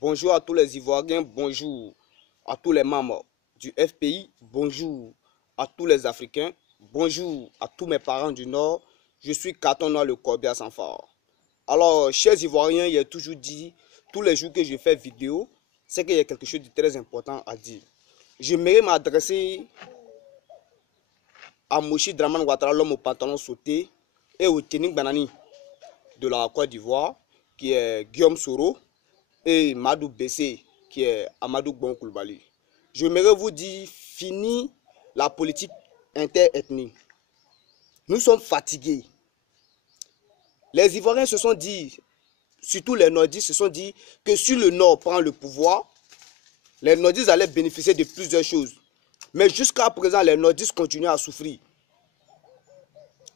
Bonjour à tous les Ivoiriens, bonjour à tous les membres du FPI, bonjour à tous les Africains, bonjour à tous mes parents du Nord. Je suis Carton Noir le Corbière sans phare. Alors, chers Ivoiriens, il y a toujours dit, tous les jours que je fais vidéo, c'est qu'il y a quelque chose de très important à dire. J'aimerais m'adresser à Moshi Dramane Ouattara, l'homme au pantalon sauté, et au Tening Banani de la Côte d'Ivoire, qui est Guillaume Soro, et Madou Bessé, qui est Amadou Bon Koulibaly. J'aimerais vous dire, fini la politique interethnique. Nous sommes fatigués. Les Ivoiriens se sont dit, surtout les Nordistes se sont dit que si le Nord prend le pouvoir, les Nordistes allaient bénéficier de plusieurs choses. Mais jusqu'à présent, les Nordistes continuent à souffrir.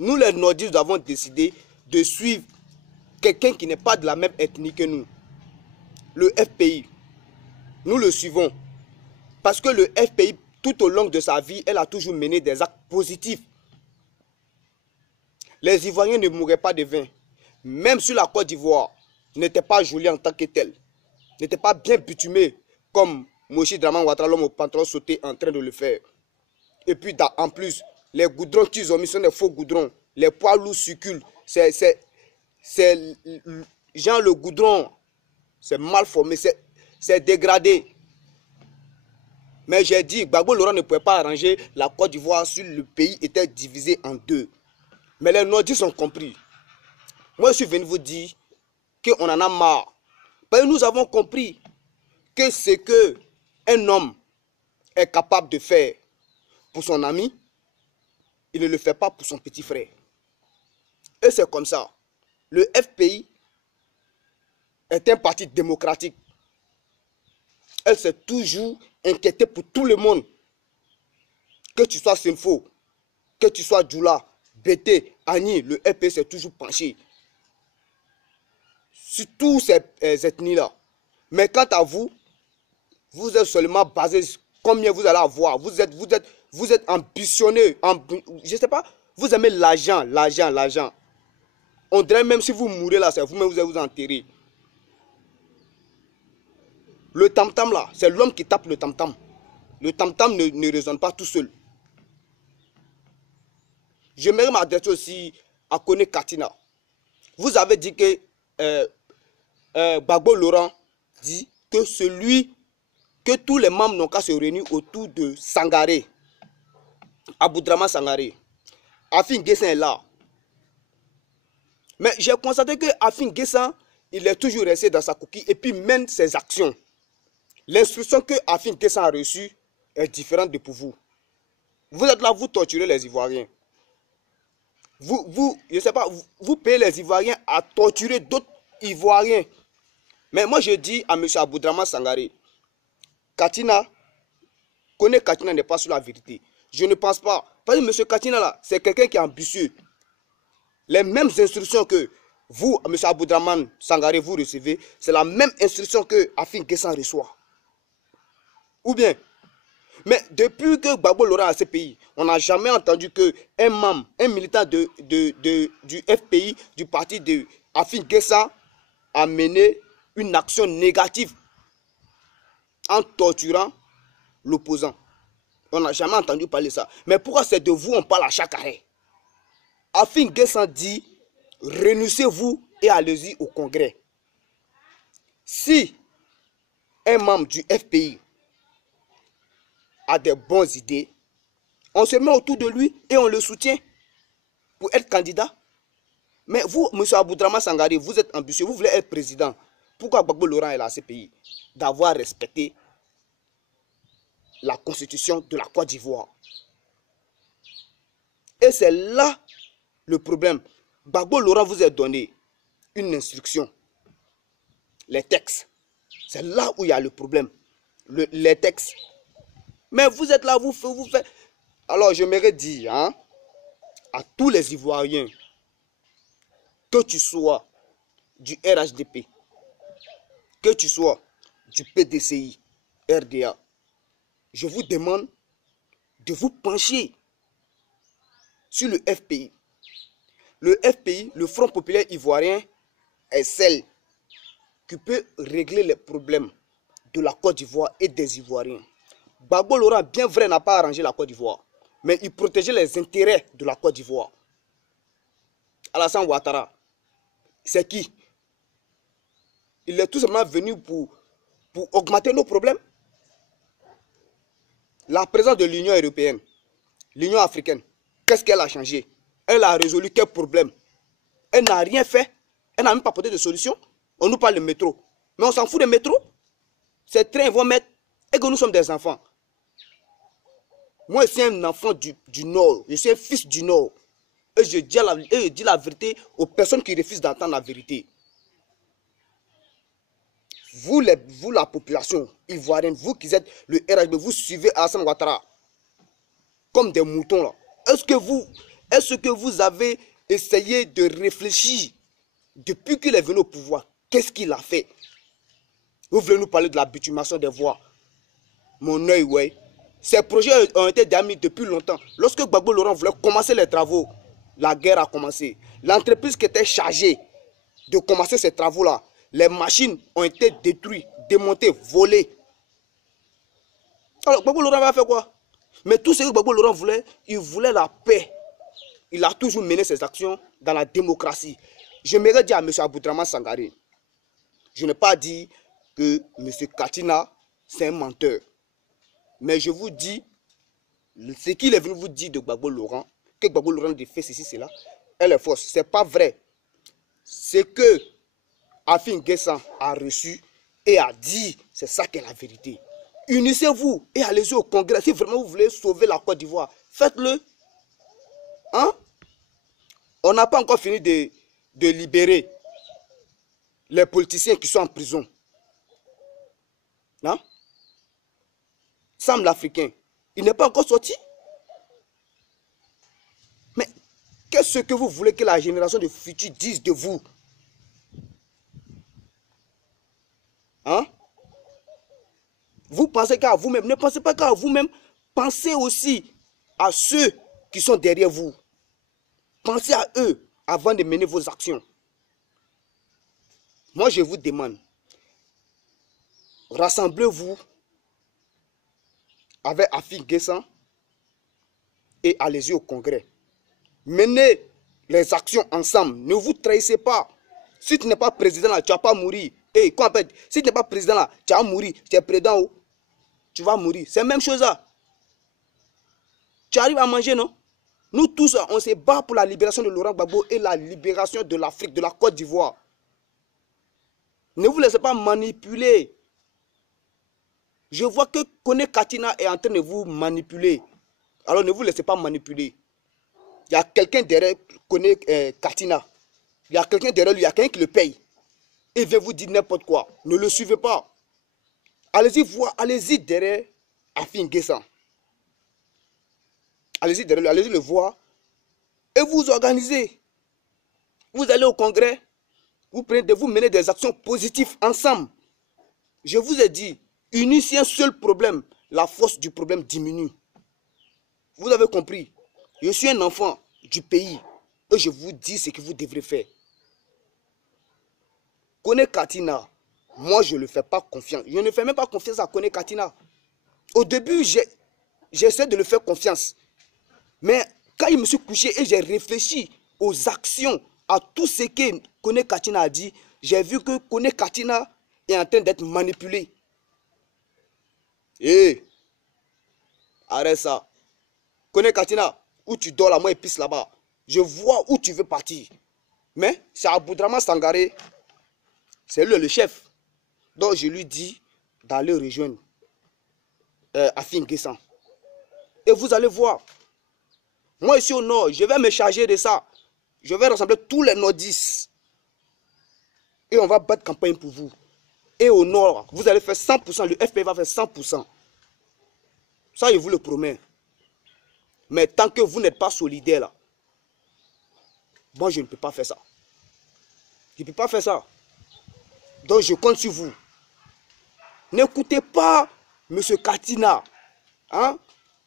Nous, les Nordistes, avons décidé de suivre quelqu'un qui n'est pas de la même ethnie que nous. Le FPI. Nous le suivons. Parce que le FPI, tout au long de sa vie, elle a toujours mené des actes positifs. Les Ivoiriens ne mourraient pas de faim. Même si la Côte d'Ivoire n'était pas jolie en tant que telle, n'était pas bien bitumée comme Moshi Dramane Ouattara, l'homme au pantalon sauté, en train de le faire. Et puis, en plus, les goudrons qu'ils ont mis sont des faux goudrons. Les poids lourds circulent. Genre le goudron, c'est mal formé, c'est dégradé. Mais j'ai dit, Gbagbo Laurent ne pouvait pas arranger la Côte d'Ivoire si le pays était divisé en deux. Mais les Nordistes ont compris. Moi, je suis venu vous dire qu'on en a marre. Parce que nous avons compris que ce qu'un homme est capable de faire pour son ami, il ne le fait pas pour son petit frère. Et c'est comme ça. Le FPI est un parti démocratique. Elle s'est toujours inquiétée pour tout le monde. Que tu sois Sinfo, que tu sois Djoula, Bété, Agni, le FPI s'est toujours penché sur tous ces ethnies-là. Mais quant à vous, vous êtes seulement basé combien vous allez avoir. Vous êtes ambitionné. Je ne sais pas, vous aimez l'argent, l'argent. On dirait même si vous mourrez là, c'est vous-même vous allez vous enterrer. Le tam-tam là, c'est l'homme qui tape le tam-tam. Le tam-tam ne résonne pas tout seul. J'aimerais m'adresser aussi à Kone Katina. Vous avez dit que Gbagbo Laurent dit que tous les membres n'ont qu'à se réunir autour de Sangaré. Aboudraman Sangaré. Afin Guessin est là. Mais j'ai constaté que Afin Guessin, il est toujours resté dans sa coquille et puis mène ses actions. L'instruction que Afin Guessin a reçue est différente de pour vous. Vous êtes là, vous torturez les Ivoiriens. Je sais pas, vous payez les Ivoiriens à torturer d'autres Ivoiriens. Mais moi je dis à M. Aboudraman Sangaré, Katina, Kone Katina n'est pas sur la vérité. Je ne pense pas. Parce que M. Katina là, c'est quelqu'un qui est ambitieux. Les mêmes instructions que vous, M. Aboudraman Sangaré, vous recevez, c'est la même instruction que Afin Guessin reçoit. Ou bien, mais depuis que Gbagbo Laurent a ce pays, on n'a jamais entendu qu'un membre, un militant du FPI, du parti de Afin Guessin, a mené une action négative en torturant l'opposant. On n'a jamais entendu parler de ça. Mais pourquoi c'est de vous on parle à chaque arrêt? Afin Guessin dit, renoncez-vous et allez-y au congrès. Si un membre du FPI a des bonnes idées, on se met autour de lui et on le soutient pour être candidat. Mais vous, M. Aboudraman Sangaré, vous êtes ambitieux, vous voulez être président. Pourquoi Gbagbo Laurent est là à ce pays? D'avoir respecté la constitution de la Côte d'Ivoire. Et c'est là le problème. Gbagbo Laurent vous a donné une instruction. Les textes. C'est là où il y a le problème. Les textes. Mais vous êtes là, vous faites. Alors j'aimerais dire à tous les Ivoiriens, que tu sois du RHDP, que tu sois du PDCI, RDA, je vous demande de vous pencher sur le FPI. Le FPI, le Front Populaire Ivoirien, est celle qui peut régler les problèmes de la Côte d'Ivoire et des Ivoiriens. Gbagbo Laurent, bien vrai, n'a pas arrangé la Côte d'Ivoire, mais il protégeait les intérêts de la Côte d'Ivoire. Alassane Ouattara, c'est qui? Il est tout simplement venu pour augmenter nos problèmes. La présence de l'Union européenne, l'Union africaine, qu'est-ce qu'elle a changé? Elle a résolu quel problème? Elle n'a rien fait. Elle n'a même pas apporté de solution. On nous parle de métro. Mais on s'en fout des métros. Ces trains vont mettre... Et que nous sommes des enfants. Moi, je suis un enfant du Nord. Je suis un fils du Nord. Et je dis la vérité aux personnes qui refusent d'entendre la vérité. Vous, la population ivoirienne, vous qui êtes le RHB, vous suivez Alassane Ouattara comme des moutons là. Est-ce que vous avez essayé de réfléchir depuis qu'il est venu au pouvoir? Qu'est-ce qu'il a fait? Vous voulez nous parler de la bitumation des voies? Mon œil, ouais. Ces projets ont été déjà mis depuis longtemps. Lorsque Gbagbo Laurent voulait commencer les travaux, la guerre a commencé. L'entreprise qui était chargée de commencer ces travaux-là, les machines ont été détruites, démontées, volées. Alors, Gbagbo Laurent va faire quoi? Mais tout ce que Gbagbo Laurent voulait, il voulait la paix. Il a toujours mené ses actions dans la démocratie. J'aimerais dire à M. Aboudraman Sangaré, je n'ai pas dit que M. Katina, c'est un menteur. Mais je vous dis, ce qu'il est venu vous dire de Gbagbo Laurent, que Gbagbo Laurent a fait ceci, cela, elle est fausse. Ce n'est pas vrai. C'est que Afin N'Guessan a reçu et a dit, c'est ça qui est la vérité. Unissez-vous et allez-y au Congrès. Si vraiment vous voulez sauver la Côte d'Ivoire, faites-le. Hein? On n'a pas encore fini de libérer les politiciens qui sont en prison. Hein? Sam l'Africain, il n'est pas encore sorti. Mais qu'est-ce que vous voulez que la génération de futurs dise de vous? Hein? Vous pensez qu'à vous-même. Ne pensez pas qu'à vous-même. Pensez aussi à ceux qui sont derrière vous. Pensez à eux avant de mener vos actions. Moi, je vous demande, rassemblez-vous avec Afin N'Guessan et allez-y au Congrès. Menez les actions ensemble. Ne vous trahissez pas. Si tu n'es pas président là, tu ne vas pas mourir. Hey, si tu n'es pas président là, tu vas mourir. Tu es président, tu vas mourir. C'est la même chose là. Tu arrives à manger, non? Nous tous, on se bat pour la libération de Laurent Gbagbo et la libération de l'Afrique, de la Côte d'Ivoire. Ne vous laissez pas manipuler. Je vois que Kone Katina est en train de vous manipuler. Alors ne vous laissez pas manipuler. Il y a quelqu'un derrière Kone Katina. Il y a quelqu'un derrière lui, il y a quelqu'un qui le paye. Il vient vous dire n'importe quoi. Ne le suivez pas. Allez-y voir, allez-y derrière Afin N'Guessan. Allez-y derrière lui, allez-y le voir. Et vous organisez. Vous allez au Congrès. Vous menez des actions positives ensemble. Je vous ai dit, unissez un seul problème. La force du problème diminue. Vous avez compris. Je suis un enfant du pays. Et je vous dis ce que vous devrez faire. Kone Katina, moi je ne fais pas confiance. Je ne fais même pas confiance à Kone Katina. Au début, j'essaie de le faire confiance. Mais quand je me suis couché et j'ai réfléchi aux actions, à tout ce que Kone Katina a dit, j'ai vu que Kone Katina est en train d'être manipulé. Hé, arrête ça. Kone Katina, où tu dors là, moi et pisse là-bas. Je vois où tu veux partir. Mais c'est Aboudraman Sangaré. C'est lui le chef. Donc je lui dis d'aller rejoindre Afin N'Guessan. Et vous allez voir. Moi ici au nord, je vais me charger de ça. Je vais rassembler tous les nordistes. Et on va battre campagne pour vous. Et au nord, vous allez faire 100%. Le FP va faire 100%. Ça, je vous le promets. Mais tant que vous n'êtes pas solidaire là, moi je ne peux pas faire ça. Je ne peux pas faire ça. Donc je compte sur vous. N'écoutez pas M. Katina. Hein?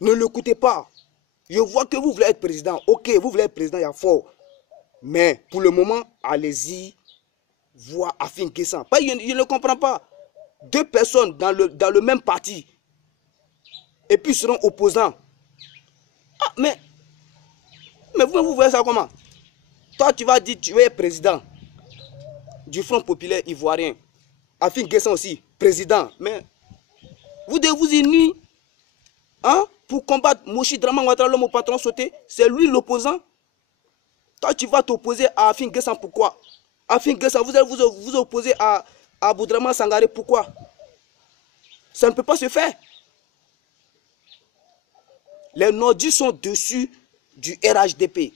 Ne l'écoutez pas. Je vois que vous voulez être président. Ok, vous voulez être président, il y a fort. Mais pour le moment, allez-y voir Afin Guessan. Je ne comprends pas. Deux personnes dans le même parti et puis seront opposants. Ah, mais vous voyez ça comment? Toi, tu vas dire tu es président du Front populaire ivoirien. Afin Guessan aussi, président. Mais vous devez vous unir hein, pour combattre Moshi Draman Ouattara, l'homme au patron sauté. C'est lui l'opposant. Toi, tu vas t'opposer à Afin Guessan. Pourquoi? Afin Guessan, vous allez vous opposer à Aboudraman Sangaré. Pourquoi? Ça ne peut pas se faire. Les Nordis sont dessus du RHDP,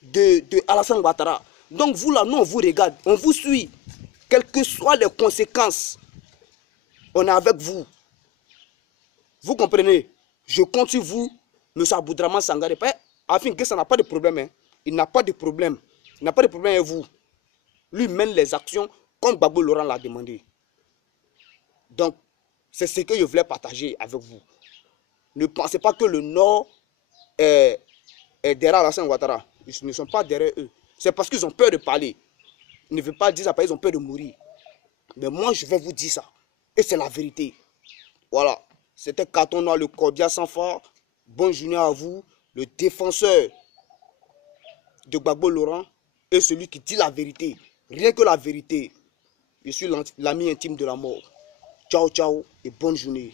de Alassane Ouattara. Donc vous là, nous on vous regarde, on vous suit. Quelles que soient les conséquences, on est avec vous. Vous comprenez? Je compte sur vous, M. Aboudraman Sangaré. Afin Guessan n'a pas de problème. Hein. Il n'a pas de problème. Il n'a pas de problème avec vous. Lui mène les actions comme Gbagbo Laurent l'a demandé. Donc, c'est ce que je voulais partager avec vous. Ne pensez pas que le Nord est derrière Alassane Ouattara. Ils ne sont pas derrière eux. C'est parce qu'ils ont peur de parler. Ils ne veulent pas dire ça parce qu'ils ont peur de mourir. Mais moi, je vais vous dire ça. Et c'est la vérité. Voilà. C'était Carton Noir, le cordial sans phare. Bonne journée à vous. Le défenseur de Gbagbo Laurent et celui qui dit la vérité. Rien que la vérité. Je suis l'ami intime de la mort. Ciao, ciao et bonne journée.